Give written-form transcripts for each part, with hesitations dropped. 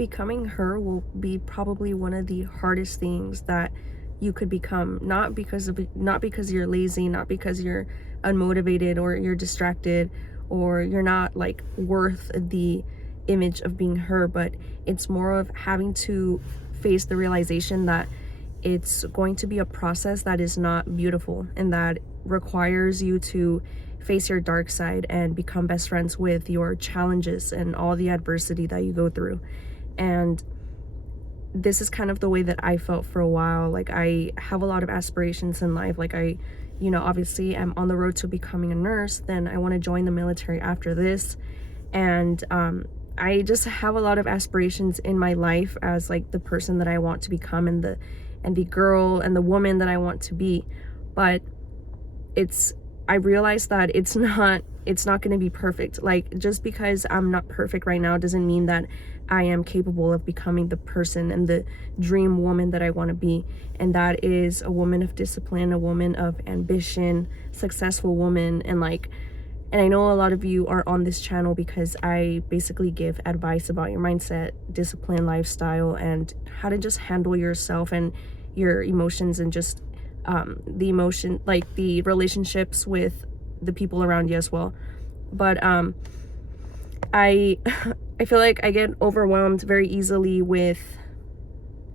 becoming her will be probably one of the hardest things that you could become, not because you're lazy, not because you're unmotivated or you're distracted or you're not like worth the image of being her, but it's more of having to face the realization that it's going to be a process that is not beautiful and that requires you to face your dark side and become best friends with your challenges and all the adversity that you go through. And this is kind of the way that I felt for a while. Like, I have a lot of aspirations in life. Like, I, obviously I'm on the road to becoming a nurse. Then I want to join the military after this. And I just have a lot of aspirations in my life as like the person that I want to become and the girl and the woman that I want to be. But I realized that it's not going to be perfect. Like, just because I'm not perfect right now doesn't mean that I am capable of becoming the person and the dream woman that I want to be. And that is a woman of discipline, a woman of ambition, successful woman. And I know a lot of you are on this channel because I basically give advice about your mindset, discipline, lifestyle, and how to just handle yourself and your emotions and just the relationships with the people around you as well. But I feel like I get overwhelmed very easily with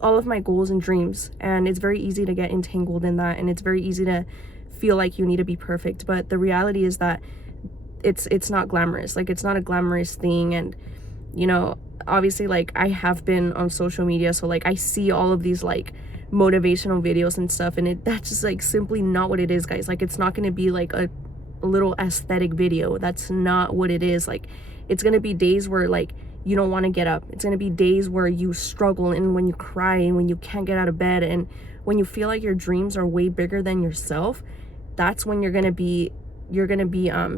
all of my goals and dreams, and it's very easy to get entangled in that, and it's very easy to feel like you need to be perfect. But the reality is that it's not glamorous. Like, it's not a glamorous thing. And obviously, like, I have been on social media, so like I see all of these like motivational videos and stuff, and that's just like simply not what it is, guys. Like, it's not going to be like a little aesthetic video. That's not what it is. Like, it's going to be days where like you don't want to get up. It's going to be days where you struggle, and when you cry, and when you can't get out of bed, and when you feel like your dreams are way bigger than yourself. That's when you're going to be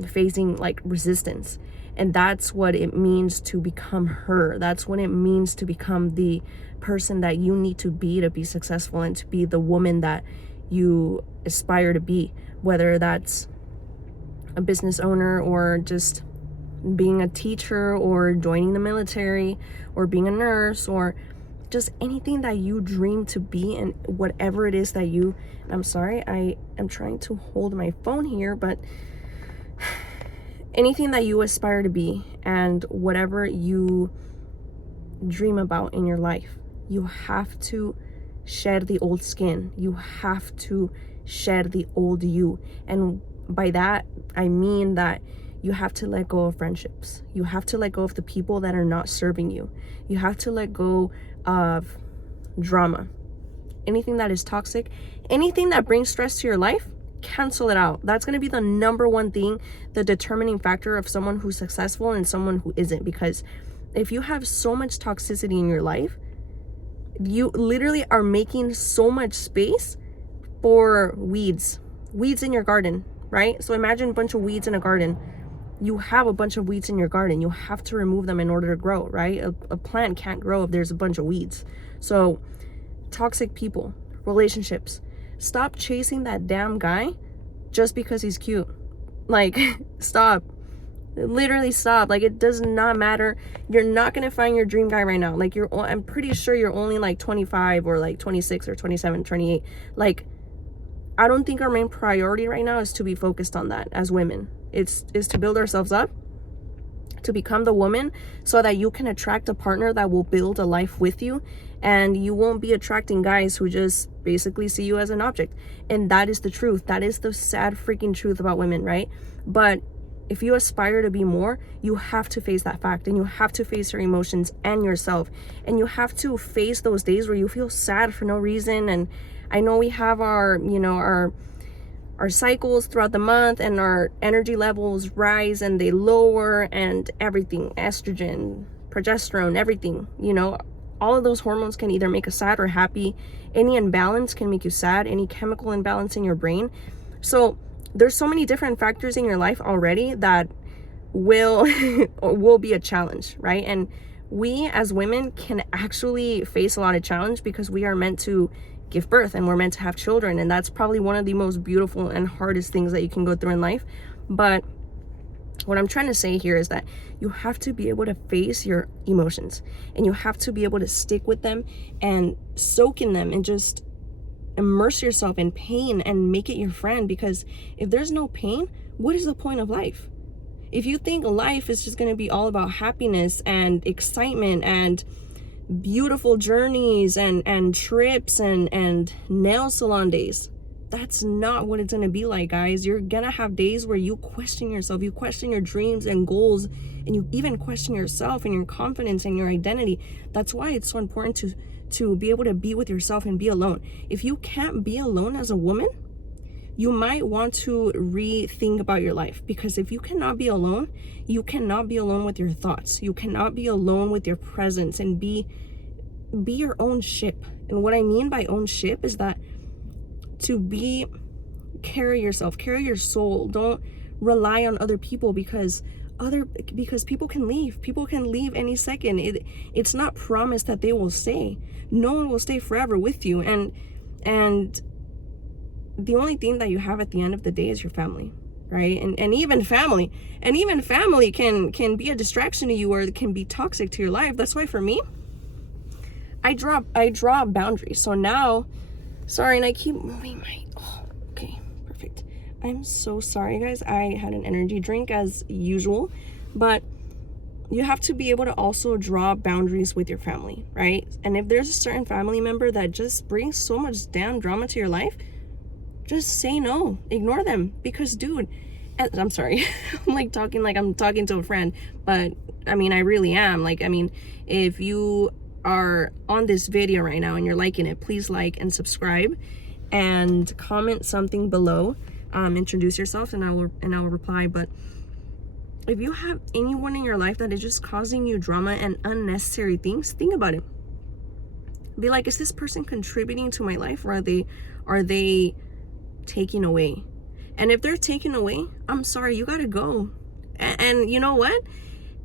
facing like resistance. And that's what it means to become her. That's what it means to become the person that you need to be successful and to be the woman that you aspire to be, whether that's a business owner or just being a teacher or joining the military or being a nurse or just anything that you dream to be. And whatever it is that I'm sorry, I am trying to hold my phone here, but anything that you aspire to be and whatever you dream about in your life, you have to shed the old skin. You have to shed the old you. And by that, I mean that you have to let go of friendships. You have to let go of the people that are not serving you. You have to let go of drama. Anything that is toxic, anything that brings stress to your life, cancel it out. That's going to be the number one thing, the determining factor of someone who's successful and someone who isn't. Because if you have so much toxicity in your life, you literally are making so much space for weeds in your garden, right? So imagine a bunch of weeds in a garden. You have a bunch of weeds in your garden. You have to remove them in order to grow, right? A plant can't grow if there's a bunch of weeds. So toxic people, relationships, stop chasing that damn guy just because he's cute. Like, stop. Literally stop. Like, it does not matter. You're not gonna find your dream guy right now. Like, I'm pretty sure you're only like 25 or like 26 or 27, 28. Like, I don't think our main priority right now is to be focused on that as women. It's to build ourselves up, to become the woman so that you can attract a partner that will build a life with you, and you won't be attracting guys who just basically see you as an object. And that is the truth. That is the sad freaking truth about women, right? But if you aspire to be more, you have to face that fact, and you have to face your emotions and yourself, and you have to face those days where you feel sad for no reason. And I know we have our cycles throughout the month, and our energy levels rise and they lower, and everything, estrogen, progesterone, everything, all of those hormones can either make us sad or happy. Any imbalance can make you sad, any chemical imbalance in your brain. So there's so many different factors in your life already that will be a challenge, right? And we as women can actually face a lot of challenge because we are meant to give birth and we're meant to have children, and that's probably one of the most beautiful and hardest things that you can go through in life. But What I'm trying to say here is that you have to be able to face your emotions, and you have to be able to stick with them and soak in them and just immerse yourself in pain and make it your friend. Because if there's no pain, what is the point of life? If you think life is just going to be all about happiness and excitement and beautiful journeys and trips and nail salon days, that's not what it's going to be like, guys. You're going to have days where you question yourself, you question your dreams and goals, and you even question yourself and your confidence and your identity. That's why it's so important to be able to be with yourself and be alone. If you can't be alone as a woman, you might want to rethink about your life, because if you cannot be alone, you cannot be alone with your thoughts. You cannot be alone with your presence and be your own ship. And what I mean by own ship is that carry yourself, carry your soul. Don't rely on other people, because people can leave any second. It's not promised that they will stay. No one will stay forever with you, and the only thing that you have at the end of the day is your family, right? And even family can be a distraction to you, or it can be toxic to your life. That's why for me, I draw boundaries. So now, sorry, and I keep moving okay, perfect. I'm so sorry, guys. I had an energy drink as usual, but you have to be able to also draw boundaries with your family, right? And if there's a certain family member that just brings so much damn drama to your life, just say no, ignore them. Because dude, I'm sorry, I'm like talking like I'm talking to a friend, but I mean, I really am. Like, I mean, if you are on this video right now and you're liking it, please like and subscribe and comment something below. Introduce yourself and I will reply. But if you have anyone in your life that is just causing you drama and unnecessary things, think about it. Be like, is this person contributing to my life, or are they taking away? And if they're taking away, I'm sorry, you gotta go. And you know what?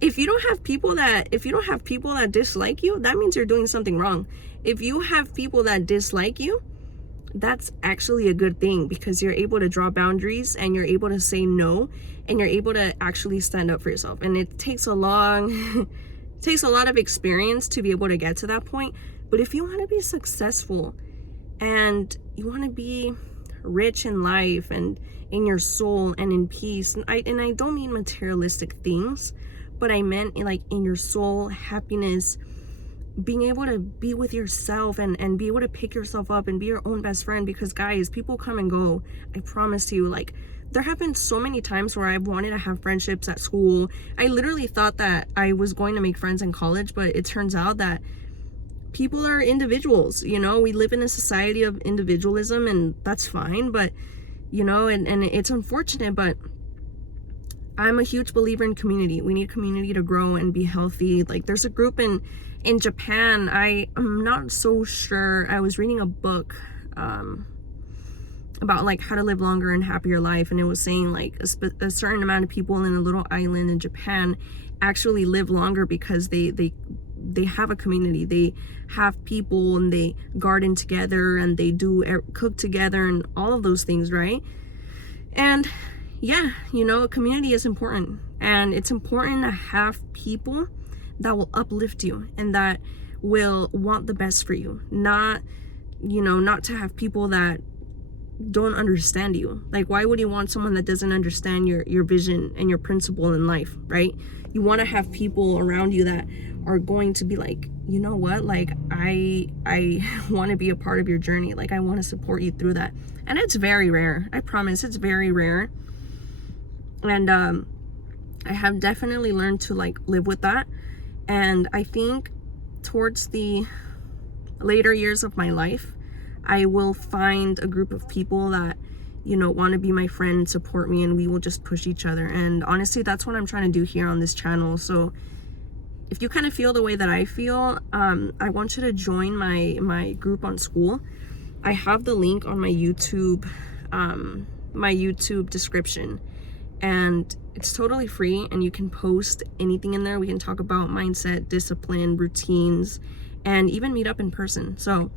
If you don't have people that dislike you, that means you're doing something wrong. If you have people that dislike you, that's actually a good thing, because you're able to draw boundaries and you're able to say no, and you're able to actually stand up for yourself. And it takes a lot of experience to be able to get to that point. But if you want to be successful and you want to be rich in life and in your soul and in peace, and I don't mean materialistic things, but I meant in your soul, happiness, being able to be with yourself and be able to pick yourself up and be your own best friend. Because guys, people come and go. I promise you, like, there have been so many times where I've wanted to have friendships at school. I literally thought that I was going to make friends in college, but it turns out that people are individuals. You know, we live in a society of individualism, and that's fine, but you know, and it's unfortunate, but I'm a huge believer in community. We need community to grow and be healthy. Like, there's a group in Japan. I'm not so sure. I was reading a book about like how to live longer and happier life, and it was saying like a certain amount of people in a little island in Japan actually live longer because they have a community. They have people, and they garden together, and they cook together, and all of those things, right? And yeah, you know, a community is important, and it's important to have people that will uplift you and that will want the best for you. Not to have people that don't understand you. Like, why would you want someone that doesn't understand your vision and your principle in life, right? You want to have people around you that are going to be like, you know what, like, I want to be a part of your journey. Like, I want to support you through that. And it's very rare. I promise, it's very rare. And I have definitely learned to like live with that. And I think towards the later years of my life, I will find a group of people that, you know, want to be my friend and support me, and we will just push each other. And honestly, that's what I'm trying to do here on this channel. So if you kind of feel the way that I feel, I want you to join my group on school. I have the link on my YouTube description, and it's totally free, and you can post anything in there. We can talk about mindset, discipline, routines, and even meet up in person. So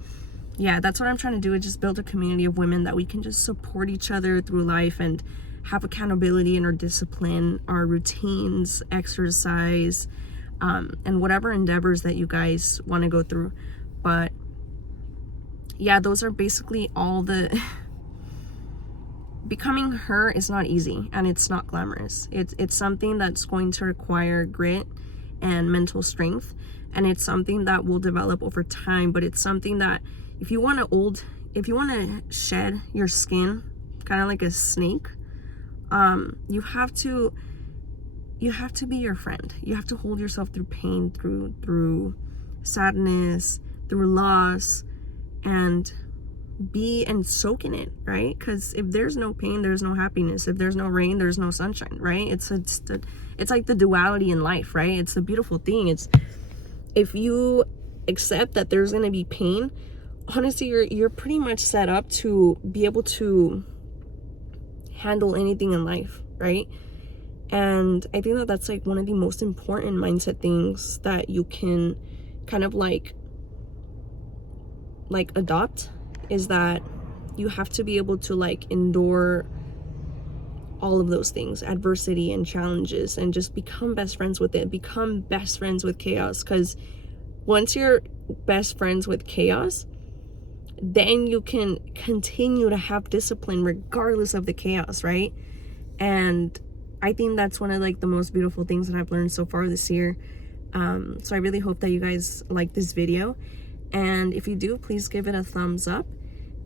yeah, that's what I'm trying to do, is just build a community of women that we can just support each other through life and have accountability in our discipline, our routines, exercise, and whatever endeavors that you guys want to go through. But yeah, those are basically all the becoming her is not easy, and it's not glamorous. It's something that's going to require grit and mental strength, and it's something that will develop over time. But it's something that if you want to shed your skin, kind of like a snake, you have to be your friend. You have to hold yourself through pain, through sadness, through loss, and be and soak in it, right? Because if there's no pain, there's no happiness. If there's no rain, there's no sunshine, right? It's like the duality in life, right? It's the beautiful thing. It's if you accept that there's gonna be pain, honestly, you're pretty much set up to be able to handle anything in life, right? And I think that that's like one of the most important mindset things that you can kind of like adopt, is that you have to be able to like endure all of those things, adversity and challenges, and just become best friends with it. Become best friends with chaos, because once you're best friends with chaos, then you can continue to have discipline regardless of the chaos, right? And I think that's one of like the most beautiful things that I've learned so far this year. So I really hope that you guys like this video, and if you do, please give it a thumbs up,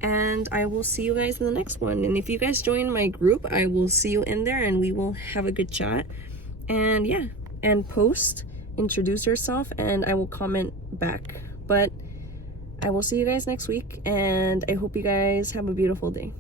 and I will see you guys in the next one. And if you guys join my group, I will see you in there and we will have a good chat. And yeah, and post, introduce yourself, and I will comment back. But I will see you guys next week, and I hope you guys have a beautiful day.